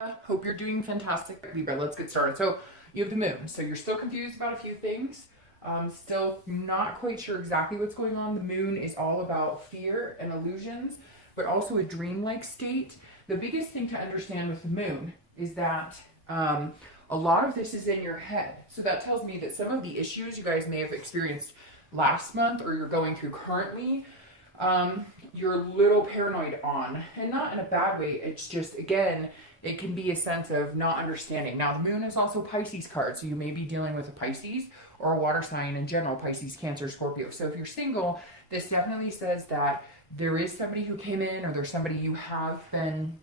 Hope you're doing fantastic, Libra. Let's get started. So you have the moon. So you're still confused about a few things. Still not quite sure exactly what's going on. The moon is all about fear and illusions, but also a dreamlike state. The biggest thing to understand with the moon is that a lot of this is in your head. So that tells me that some of the issues you guys may have experienced last month or you're going through currently, you're a little paranoid on, and not in a bad way. It's just, again, it can be a sense of not understanding. Now, the moon is also Pisces card, so you may be dealing with a Pisces or a water sign in general, Pisces, Cancer, Scorpio. So if you're single, this definitely says that there is somebody who came in, or there's somebody you have been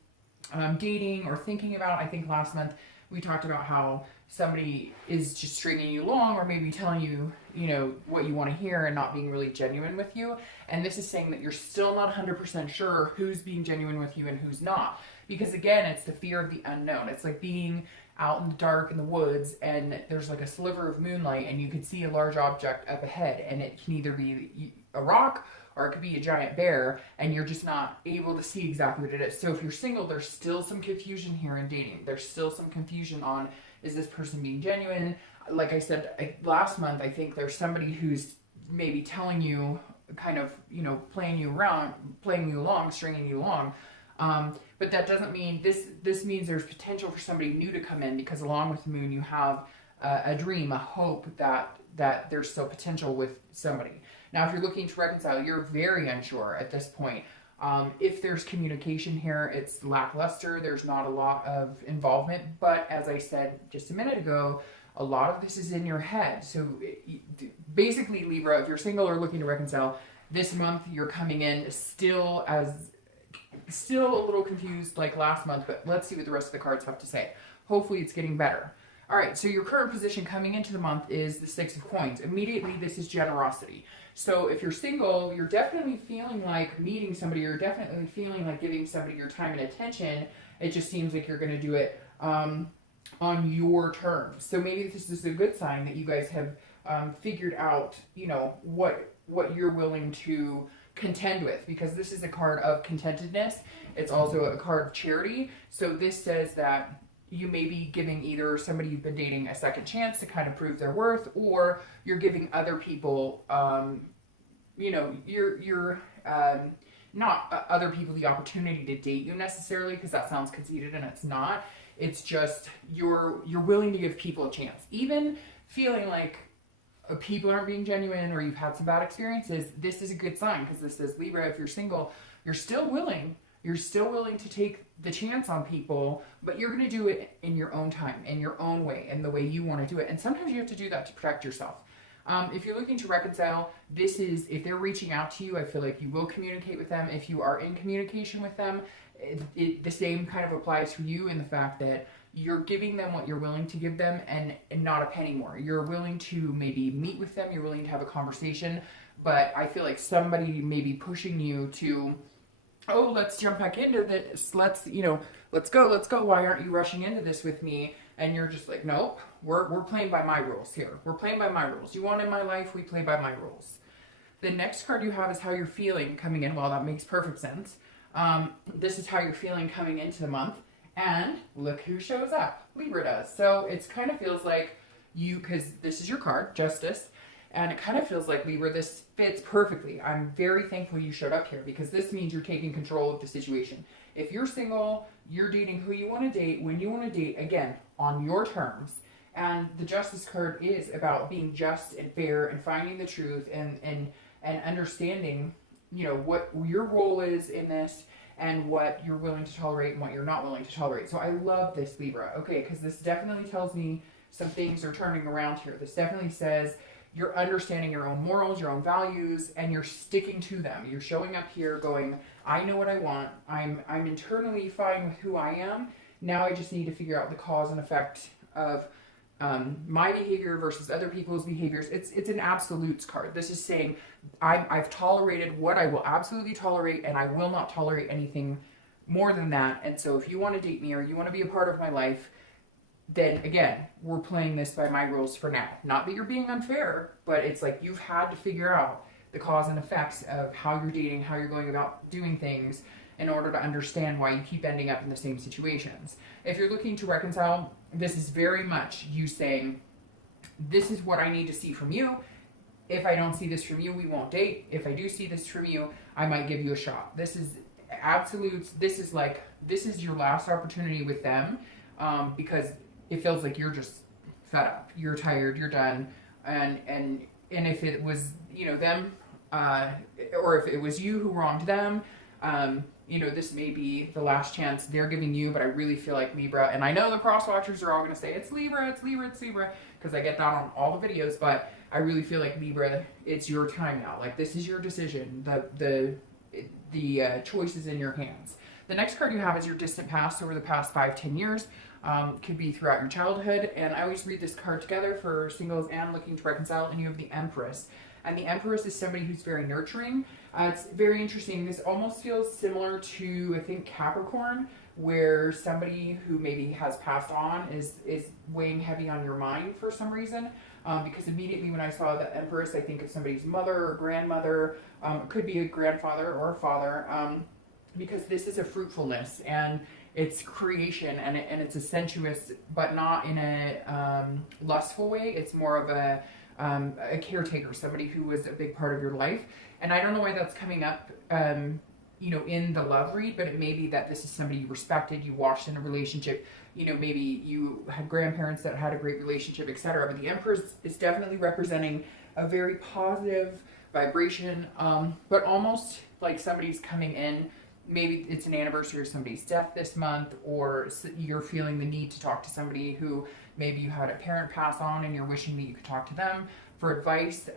dating or thinking about. I think last month we talked about how somebody is just stringing you along, or maybe telling you, you know, what you want to hear and not being really genuine with you. And this is saying that you're still not 100% sure who's being genuine with you and who's not. Because again, it's the fear of the unknown. It's like being out in the dark in the woods and there's like a sliver of moonlight and you can see a large object up ahead, and it can either be a rock or it could be a giant bear, and you're just not able to see exactly what it is. So if you're single, there's still some confusion here in dating. There's still some confusion on, is this person being genuine? Like I said last month, I think there's somebody who's maybe telling you, kind of, you know, playing you around, playing you along, stringing you along. But that doesn't mean, this means there's potential for somebody new to come in, because along with the moon, you have a dream, a hope that there's still potential with somebody. Now, if you're looking to reconcile, you're very unsure at this point. If there's communication here, it's lackluster. There's not a lot of involvement. But as I said just a minute ago, a lot of this is in your head. So basically, Libra, if you're single or looking to reconcile, this month you're coming in still a little confused like last month, but let's see what the rest of the cards have to say. Hopefully it's getting better. All right, so your current position coming into the month is the Six of Coins. Immediately, this is generosity. So if you're single, you're definitely feeling like meeting somebody. You're definitely feeling like giving somebody your time and attention. It just seems like you're going to do it on your terms. So maybe this is a good sign that you guys have figured out, you know, what you're willing to contend with, because this is a card of contentedness. It's also a card of charity. So this says that you may be giving either somebody you've been dating a second chance to kind of prove their worth, or you're giving other people, you know, you're not other people the opportunity to date you necessarily, because that sounds conceited and it's not. It's just you're willing to give people a chance, even feeling like people aren't being genuine or you've had some bad experiences. This is a good sign, because this says, Libra, if you're single, you're still willing to take the chance on people, but you're going to do it in your own time, in your own way, in the way you want to do it. And sometimes you have to do that to protect yourself. If you're looking to reconcile, this is, if they're reaching out to you, I feel like you will communicate with them. If you are in communication with them, the same kind of applies to you, in the fact that you're giving them what you're willing to give them, and not a penny more. You're willing to maybe meet with them, you're willing to have a conversation, but I feel like somebody may be pushing you to, oh, let's jump back into this, let's go, why aren't you rushing into this with me? And you're just like, nope, we're playing by my rules here. We're playing by my rules. You want in my life, we play by my rules. The next card you have is how you're feeling coming in. Well, that makes perfect sense. This is how you're feeling coming into the month. And look who shows up. Libra does. So it kind of feels like you, because this is your card, Justice, and it kind of feels like, Libra, this fits perfectly. I'm very thankful you showed up here, because this means you're taking control of the situation. If you're single, you're dating who you want to date, when you want to date, again, on your terms. And the Justice card is about being just and fair and finding the truth and understanding, you know, what your role is in this, and what you're willing to tolerate and what you're not willing to tolerate. So I love this, Libra, okay, because this definitely tells me some things are turning around here. This definitely says you're understanding your own morals, your own values, and you're sticking to them. You're showing up here going, I know what I want. I'm internally fine with who I am. Now I just need to figure out the cause and effect of my behavior versus other people's behaviors. It's an absolutes card. This is saying I've tolerated what I will absolutely tolerate, and I will not tolerate anything more than that. And so if you want to date me or you want to be a part of my life, then again, we're playing this by my rules for now. Not that you're being unfair, but it's like you've had to figure out the cause and effects of how you're dating, how you're going about doing things, in order to understand why you keep ending up in the same situations. If you're looking to reconcile, this is very much you saying, this is what I need to see from you. If I don't see this from you, we won't date. If I do see this from you, I might give you a shot. This is absolute. This is your last opportunity with them, because it feels like you're just fed up. You're tired. You're done. And if it was, you know, them, or if it was you who wronged them, you know, this may be the last chance they're giving you. But I really feel like Libra, and I know the cross watchers are all going to say it's Libra, it's Libra, it's Libra, because I get that on all the videos. But I really feel like Libra, it's your time now. Like, this is your decision. The choice is in your hands. The next card you have is your distant past, over the past 5-10 years. Could be throughout your childhood. And I always read this card together for singles and looking to reconcile. And you have the Empress. And the Empress is somebody who's very nurturing. It's very interesting. This almost feels similar to, I think, Capricorn, where somebody who maybe has passed on is weighing heavy on your mind for some reason. Because immediately when I saw the Empress, I think of somebody's mother or grandmother. It could be a grandfather or a father. Because this is a fruitfulness, and it's creation, and it's a sensuous, but not in a lustful way. It's more of a caretaker, somebody who was a big part of your life. And I don't know why that's coming up, you know, in the love read, but it may be that this is somebody you respected, you watched in a relationship, you know, maybe you had grandparents that had a great relationship, etc. But the Empress is definitely representing a very positive vibration, but almost like somebody's coming in. Maybe it's an anniversary of somebody's death this month, or you're feeling the need to talk to somebody who maybe you had a parent pass on and you're wishing that you could talk to them for advice.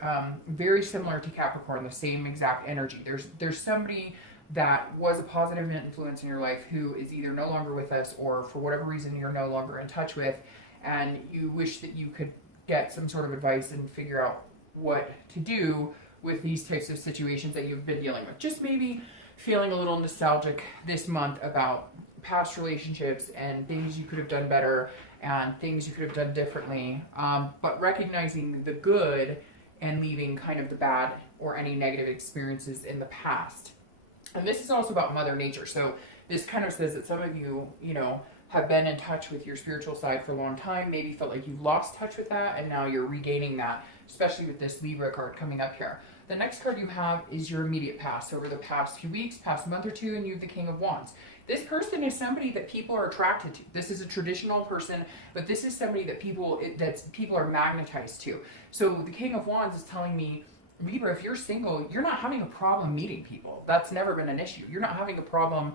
Very similar to Capricorn, the same exact energy. There's somebody that was a positive influence in your life who is either no longer with us, or for whatever reason you're no longer in touch with, and you wish that you could get some sort of advice and figure out what to do with these types of situations that you've been dealing with. Just maybe feeling a little nostalgic this month about past relationships and things you could have done better and things you could have done differently, but recognizing the good and leaving kind of the bad or any negative experiences in the past. And this is also about Mother Nature. So this kind of says that some of you, you know, have been in touch with your spiritual side for a long time, maybe felt like you've lost touch with that, and now you're regaining that, especially with this Libra card coming up here. The next card you have is your immediate past, over the past few weeks, past month or two, and you have the King of Wands. This person is somebody that people are attracted to. This is a traditional person, but this is somebody that people are magnetized to. So the King of Wands is telling me, Libra, if you're single, you're not having a problem meeting people. That's never been an issue. You're not having a problem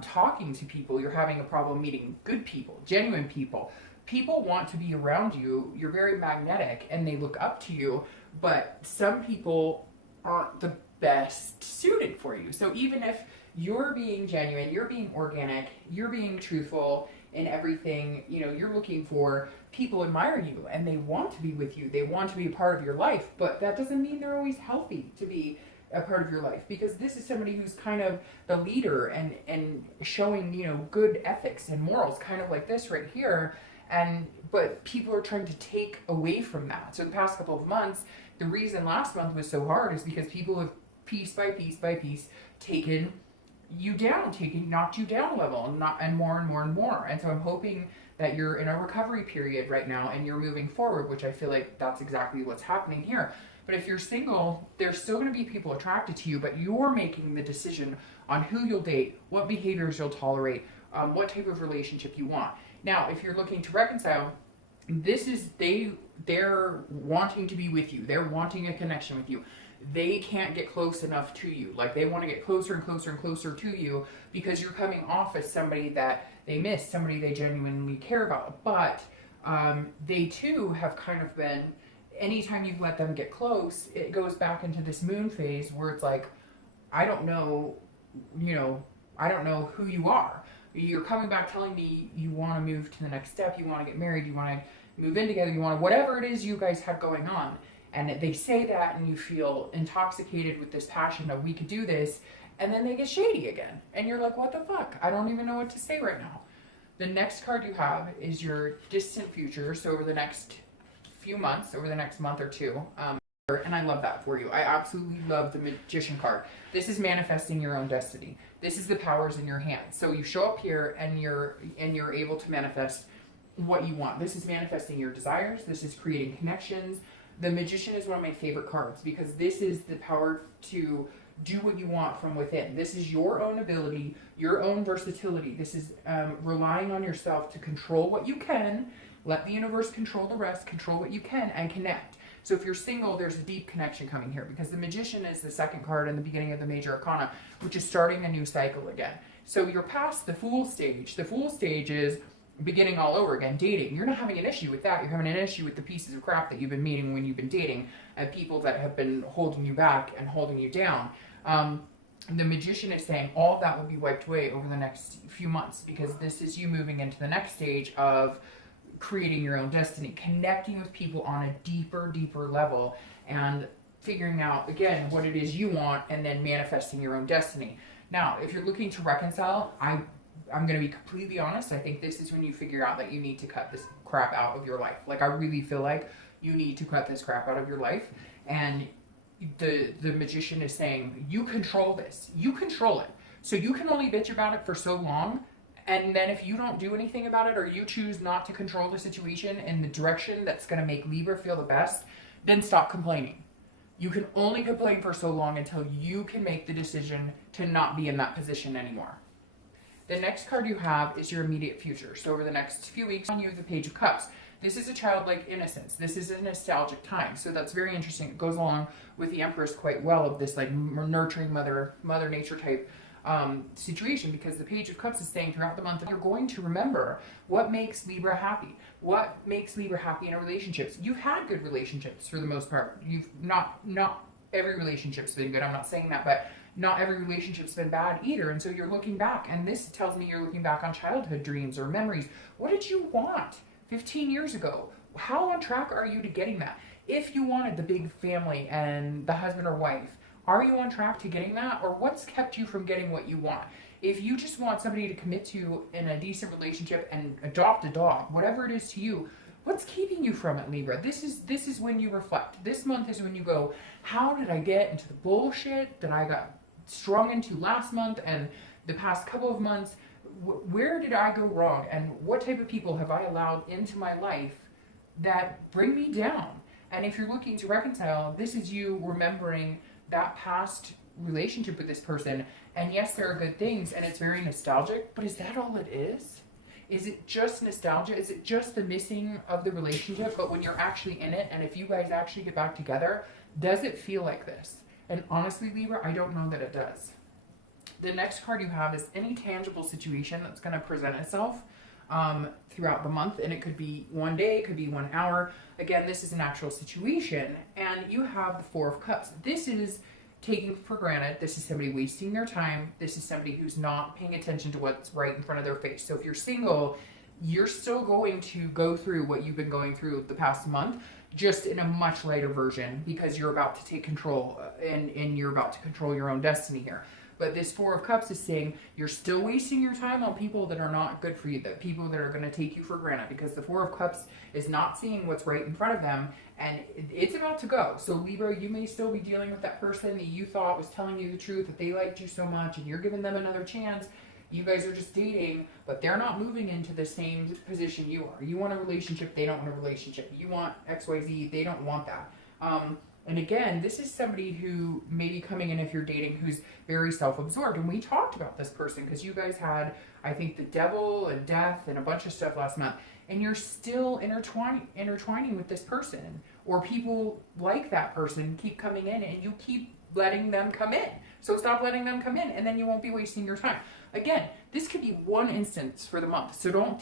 talking to people. You're having a problem meeting good people, genuine people. People want to be around you. You're very magnetic and they look up to you, but some people aren't the best suited for you. So even if you're being genuine, you're being organic, you're being truthful in everything, you know, you're looking for, people admire you and they want to be with you. They want to be a part of your life, but that doesn't mean they're always healthy to be a part of your life, because this is somebody who's kind of the leader and showing, you know, good ethics and morals, kind of like this right here. But people are trying to take away from that. So the past couple of months, the reason last month was so hard is because people have piece by piece by piece taken you down, knocked you down a level, and more and more and more. And so I'm hoping that you're in a recovery period right now and you're moving forward, which I feel like that's exactly what's happening here. But if you're single, there's still going to be people attracted to you, but you're making the decision on who you'll date, what behaviors you'll tolerate, what type of relationship you want. Now, if you're looking to reconcile, this is, they're wanting to be with you. They're wanting a connection with you. They can't get close enough to you. Like, they want to get closer and closer and closer to you because you're coming off as somebody that they miss, somebody they genuinely care about. But they too have kind of been, anytime you've let them get close, it goes back into this moon phase where it's like, I don't know, you know, I don't know who you are. You're coming back telling me you want to move to the next step, you want to get married, you want to move in together, you want to, whatever it is you guys have going on. And they say that and you feel intoxicated with this passion of we could do this, and then they get shady again. And you're like, what the fuck? I don't even know what to say right now. The next card you have is your distant future. So over the next few months, over the next month or two, And I love that for you. I absolutely love the Magician card. This is manifesting your own destiny. This is the powers in your hands. So you show up here and you're able to manifest what you want. This is manifesting your desires. This is creating connections. The Magician is one of my favorite cards because this is the power to do what you want from within. This is your own ability, your own versatility. This is relying on yourself to control what you can, let the universe control the rest, control what you can, and connect. So if you're single, there's a deep connection coming here because the Magician is the second card in the beginning of the Major Arcana, which is starting a new cycle again. So you're past the Fool stage. The Fool stage is beginning all over again, dating. You're not having an issue with that. You're having an issue with the pieces of crap that you've been meeting when you've been dating and people that have been holding you back and holding you down. The Magician is saying all of that will be wiped away over the next few months because this is you moving into the next stage of creating your own destiny, connecting with people on a deeper level and figuring out, again, what it is you want and then manifesting your own destiny. Now, if you're looking to reconcile, I'm going to be completely honest. I think this is when you figure out that you need to cut this crap out of your life. Like, I really feel like you need to cut this crap out of your life. And the Magician is saying, you control this. You control it. So you can only bitch about it for so long. And then if you don't do anything about it or you choose not to control the situation in the direction that's going to make Libra feel the best, then stop complaining. You can only complain for so long until you can make the decision to not be in that position anymore. The next card you have is your immediate future. So over the next few weeks, you have the Page of Cups. This is a childlike innocence. This is a nostalgic time. So that's very interesting. It goes along with the Empress quite well of this like nurturing mother nature type situation, because the Page of Cups is saying throughout the month you're going to remember what makes Libra happy. What makes Libra happy in a relationship. You've had good relationships for the most part. You've not every relationship's been good. I'm not saying that, but not every relationship's been bad either. And so you're looking back, and this tells me you're looking back on childhood dreams or memories. What did you want 15 years ago? How on track are you to getting that? If you wanted the big family and the husband or wife, are you on track to getting that? Or what's kept you from getting what you want? If you just want somebody to commit to in a decent relationship and adopt a dog, whatever it is to you, what's keeping you from it, Libra? This is when you reflect. This month is when you go, how did I get into the bullshit that I got strung into last month and the past couple of months? Where did I go wrong? And what type of people have I allowed into my life that bring me down? And if you're looking to reconcile, this is you remembering that past relationship with this person. And yes, there are good things and it's very nostalgic, but is that all it is? Is it just nostalgia? Is it just the missing of the relationship? But when you're actually in it, and if you guys actually get back together, does it feel like this? And honestly, Libra, I don't know that it does. The next card you have is any tangible situation that's going to present itself throughout the month. And it could be one day, it could be 1 hour. Again, this is an actual situation. And you have the Four of Cups. This is taking for granted. This is somebody wasting their time. This is somebody who's not paying attention to what's right in front of their face. So if you're single, you're still going to go through what you've been going through the past month, just in a much lighter version, because you're about to take control and you're about to control your own destiny here. But this Four of Cups is saying you're still wasting your time on people that are not good for you, that people that are going to take you for granted, because the Four of Cups is not seeing what's right in front of them, and it's about to go. So Libra, you may still be dealing with that person that you thought was telling you the truth, that they liked you so much and you're giving them another chance. You guys are just dating, but they're not moving into the same position you are. You want a relationship, they don't want a relationship. You want XYZ, they don't want that. And again, this is somebody who may be coming in, if you're dating, who's very self-absorbed. And we talked about this person because you guys had, I think, the devil and death and a bunch of stuff last month. And you're still intertwining with this person. Or people like that person keep coming in and you keep letting them come in. So stop letting them come in and then you won't be wasting your time. Again, this could be one instance for the month. So don't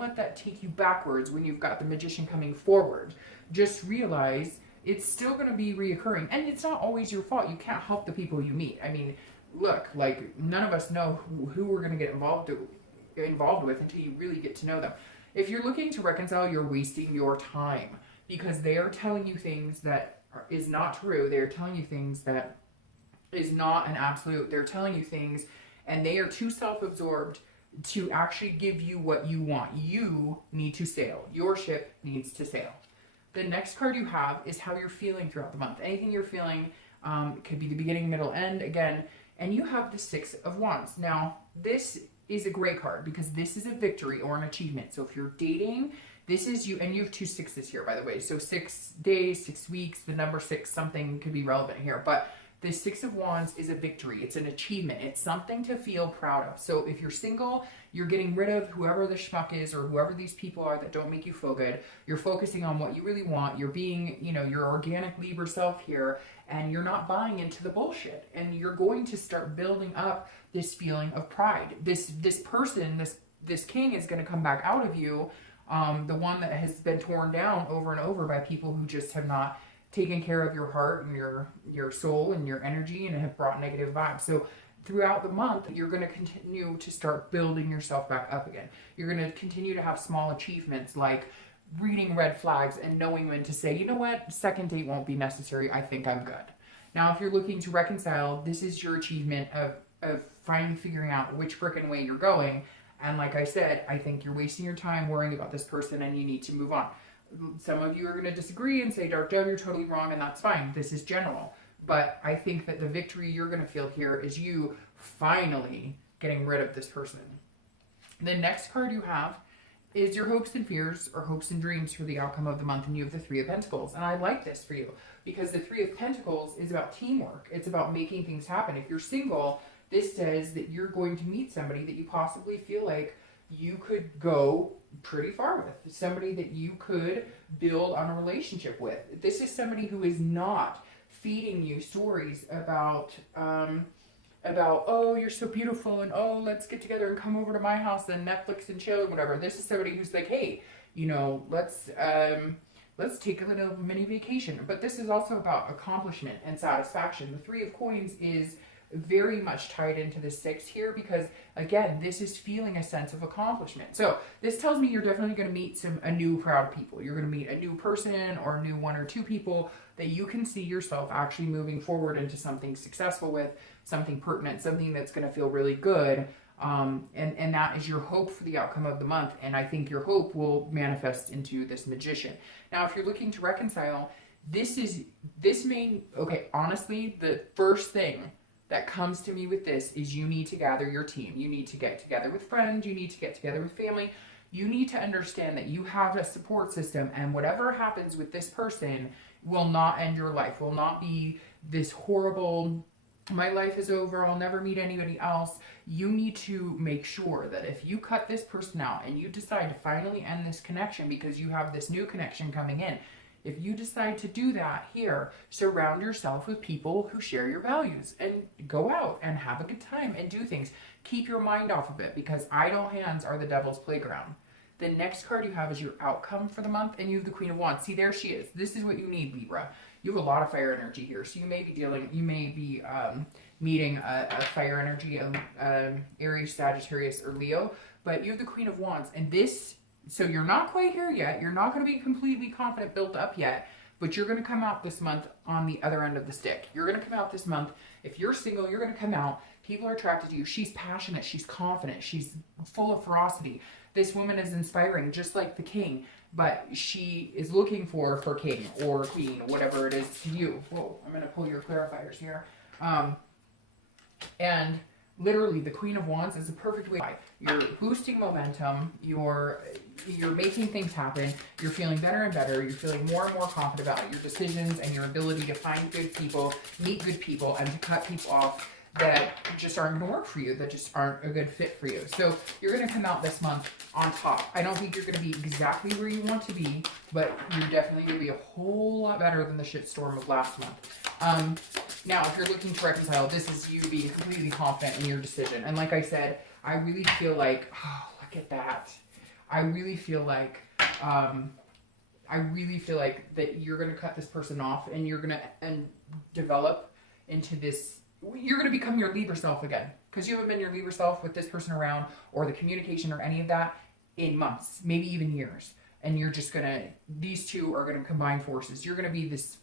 let that take you backwards when you've got the Magician coming forward. Just realize it's still going to be reoccurring, and it's not always your fault. You can't help the people you meet. I mean, look, like, none of us know who we're going to get involved with until you really get to know them. If you're looking to reconcile, you're wasting your time, because they are telling you things that is not true. They're telling you things that is not an absolute. They're telling you things, and they are too self-absorbed to actually give you what you want. You need to sail. Your ship needs to sail. The next card you have is how you're feeling throughout the month. Anything you're feeling, it could be the beginning, middle, end, again. And you have the Six of Wands. Now, this is a great card because this is a victory or an achievement. So if you're dating, this is you, and you have two sixes here, by the way. So 6 days, 6 weeks, the number 6, something could be relevant here. But the Six of Wands is a victory. It's an achievement. It's something to feel proud of. So if you're single, you're getting rid of whoever the schmuck is or whoever these people are that don't make you feel good. You're focusing on what you really want. You're being, you know, your organic Libra self here, and you're not buying into the bullshit. And you're going to start building up this feeling of pride. This person, this king is going to come back out of you, the one that has been torn down over and over by people who just have not taken care of your heart and your soul and your energy and have brought negative vibes. So throughout the month, you're going to continue to start building yourself back up again. You're going to continue to have small achievements like reading red flags and knowing when to say, you know what, second date won't be necessary. I think I'm good. Now, if you're looking to reconcile, this is your achievement of finally figuring out which frickin' way you're going. And like I said, I think you're wasting your time worrying about this person and you need to move on. Some of you are going to disagree and say, Dark Dove, you're totally wrong, and that's fine. This is general. But I think that the victory you're going to feel here is you finally getting rid of this person. The next card you have is your hopes and fears or hopes and dreams for the outcome of the month, and you have the Three of Pentacles. And I like this for you because the Three of Pentacles is about teamwork. It's about making things happen. If you're single, this says that you're going to meet somebody that you possibly feel like you could go pretty far with, somebody that you could build on a relationship with. This is somebody who is not feeding you stories about oh, you're so beautiful, and oh, let's get together and come over to my house and Netflix and chill and whatever. This is somebody who's like, hey, you know, let's take a little mini vacation. But this is also about accomplishment and satisfaction. The Three of Coins is very much tied into the 6 here because, again, this is feeling a sense of accomplishment. So this tells me you're definitely going to meet a new proud people. You're going to meet a new person or a new 1 or 2 people that you can see yourself actually moving forward into something successful with, something pertinent, something that's going to feel really good. And that is your hope for the outcome of the month. And I think your hope will manifest into this Magician. Now, if you're looking to reconcile, honestly, the first thing that comes to me with this is you need to gather your team. You need to get together with friends. You need to get together with family. You need to understand that you have a support system, and whatever happens with this person will not end your life, will not be this horrible, my life is over, I'll never meet anybody else. You need to make sure that if you cut this person out and you decide to finally end this connection because you have this new connection coming in, if you decide to do that here, surround yourself with people who share your values and go out and have a good time and do things. Keep your mind off of it because idle hands are the devil's playground. The next card you have is your outcome for the month, and you have the Queen of Wands. See, there she is. This is what you need, Libra. You have a lot of fire energy here. So you may be meeting a fire energy, Aries, Sagittarius, or Leo, but you have the Queen of Wands, and this, so you're not quite here yet. You're not going to be completely confident, built up yet, but you're going to come out this month on the other end of the stick. You're going to come out this month. If you're single, you're going to come out. People are attracted to you. She's passionate. She's confident. She's full of ferocity. This woman is inspiring, just like the king, but she is looking for her king or queen, whatever it is to you. Whoa, I'm going to pull your clarifiers here. And literally, the Queen of Wands is a perfect way. You're boosting momentum. You're making things happen. You're feeling better and better. You're feeling more and more confident about your decisions and your ability to find good people, meet good people, and to cut people off that just aren't going to work for you, that just aren't a good fit for you. So you're going to come out this month on top. I don't think you're going to be exactly where you want to be, but you're definitely going to be a whole lot better than the shitstorm of last month. Now, if you're looking to reconcile, this is you being completely confident in your decision. And like I said, I really feel like, oh, look at that. I really feel like that you're going to cut this person off and you're going to develop into this. You're going to become your Libra self again because you haven't been your Libra self with this person around or the communication or any of that in months, maybe even years. And you're just going to, these two are going to combine forces. You're going to be this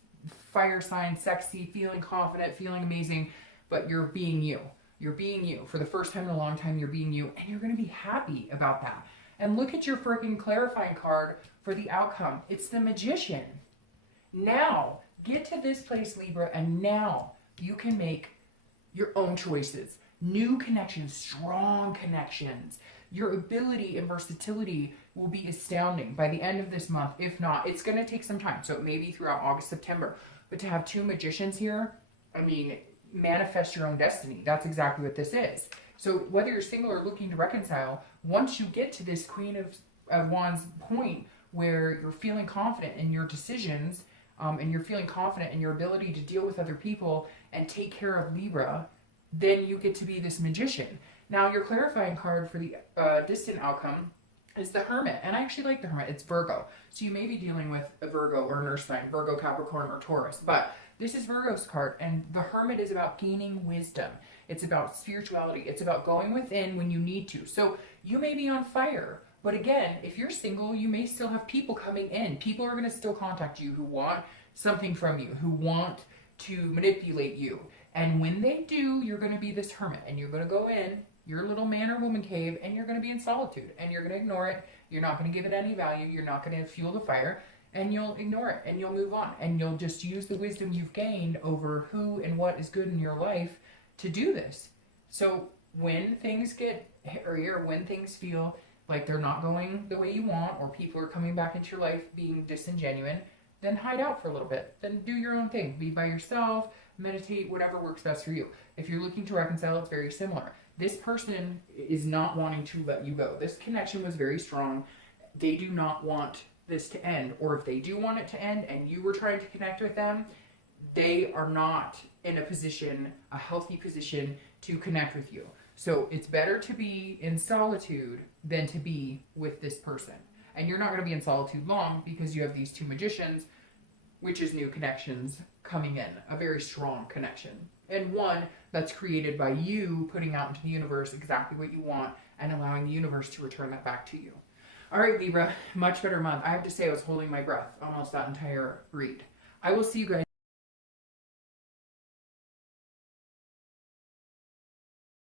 fire sign, sexy, feeling confident, feeling amazing, but you're being you. You're being you. For the first time in a long time, you're being you, and you're going to be happy about that. And look at your freaking clarifying card for the outcome. It's the Magician. Now, get to this place, Libra, and now you can make your own choices. New connections, strong connections. Your ability and versatility will be astounding by the end of this month. If not, it's going to take some time. So it may be throughout August, September. But to have two Magicians here, I mean, manifest your own destiny. That's exactly what this is. So whether you're single or looking to reconcile, once you get to this Queen of Wands point where you're feeling confident in your decisions, and you're feeling confident in your ability to deal with other people and take care of Libra, then you get to be this Magician. Now, your clarifying card for the distant outcome is the Hermit. And I actually like the Hermit. It's Virgo. So you may be dealing with a Virgo or an Earth sign, Virgo, Capricorn, or Taurus. But this is Virgo's card. And the Hermit is about gaining wisdom. It's about spirituality. It's about going within when you need to. So you may be on fire. But again, if you're single, you may still have people coming in. People are going to still contact you who want something from you, who want to manipulate you. And when they do, you're going to be this hermit. And you're going to go in your little man or woman cave, and you're going to be in solitude. And you're going to ignore it. You're not going to give it any value. You're not going to fuel the fire. And you'll ignore it. And you'll move on. And you'll just use the wisdom you've gained over who and what is good in your life to do this. So when things get hairier, when things feel like they're not going the way you want, or people are coming back into your life being disingenuine, then hide out for a little bit. Then do your own thing. Be by yourself, meditate, whatever works best for you. If you're looking to reconcile, it's very similar. This person is not wanting to let you go. This connection was very strong. They do not want this to end. Or if they do want it to end and you were trying to connect with them, they are not in a position, a healthy position, to connect with you. So it's better to be in solitude than to be with this person. And you're not going to be in solitude long because you have these two Magicians, which is new connections coming in, a very strong connection. And one that's created by you putting out into the universe exactly what you want and allowing the universe to return that back to you. All right, Libra, much better month. I have to say I was holding my breath almost that entire read. I will see you guys.